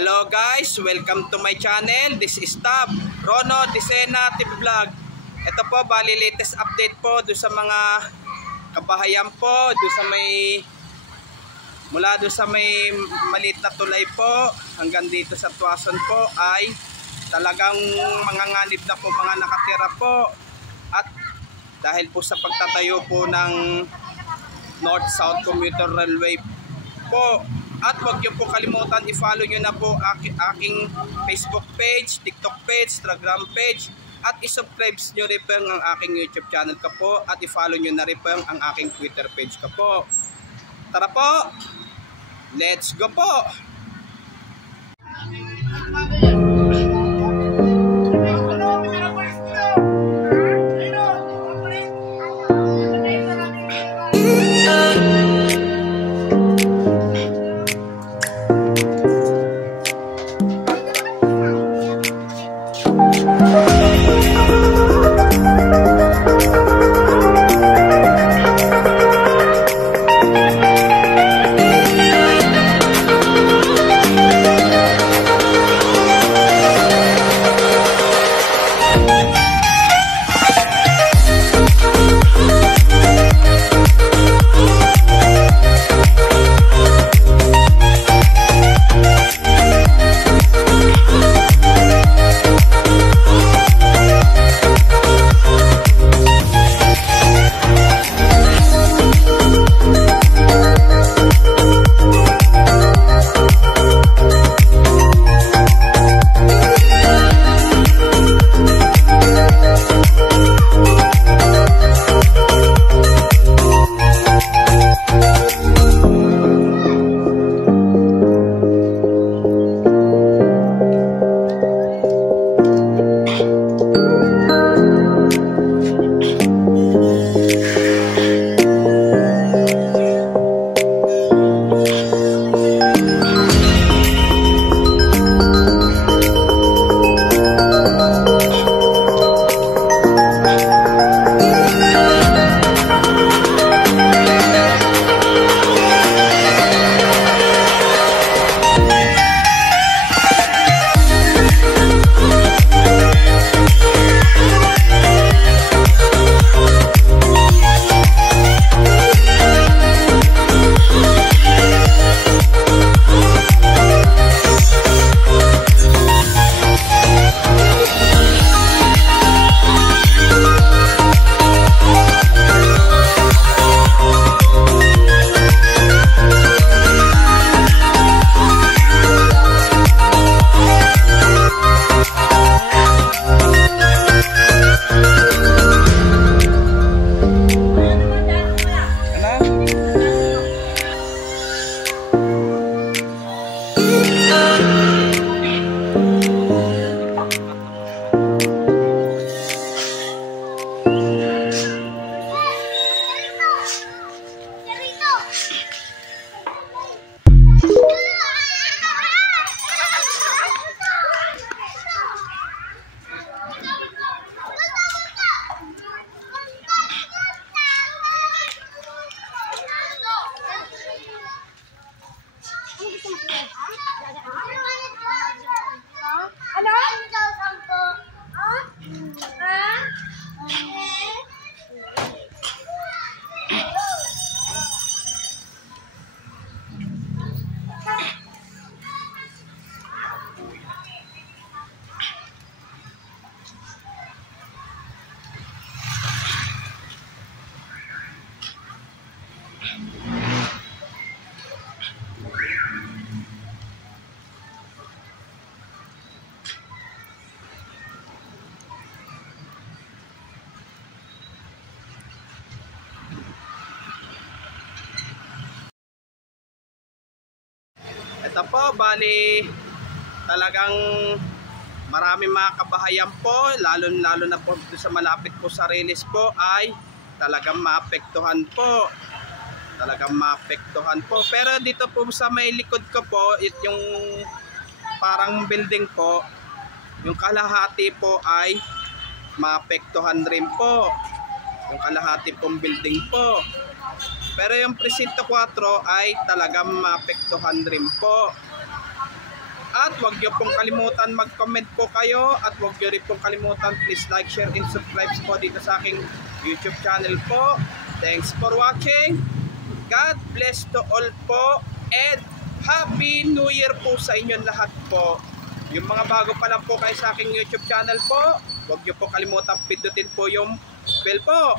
Hello guys, welcome to my channel. This is Tab, Rono Disena TV Vlog. Ito po, bali latest update po doon sa mga kabahayan po, doon sa mula doon sa may maliit na tulay po hanggang dito sa Tuason po ay talagang manganganib na po mga nakatira po. At dahil po sa pagtatayo po ng North-South Commuter Railway po. At huwag niyo po kalimutan, i-follow nyo na po aking Facebook page, TikTok page, Instagram page. At i-subscribe nyo rin po ang aking YouTube channel ka po. At i-follow nyo na rin po ang aking Twitter page ka po. Tara po! Let's go po! Ito po, bali talagang maraming mga kabahayan po, lalo na po sa malapit po sa Riles po ay talagang maapektuhan po. Pero dito po sa may likod ko po, yung parang building po, yung kalahati po ay maapektuhan rin po. Yung kalahati pong building po. Pero yung Presinto 4 ay talagang maapektuhan rin po. At huwag niyo pong kalimutan mag-comment po kayo at huwag niyo rin pong kalimutan please like, share, and subscribe po dito sa aking YouTube channel po. Thanks for watching. God bless to all po and Happy New Year po sa inyong lahat po. Yung mga bago pa lang po kayo sa aking YouTube channel po, huwag niyo po kalimutan pindutin po yung bell po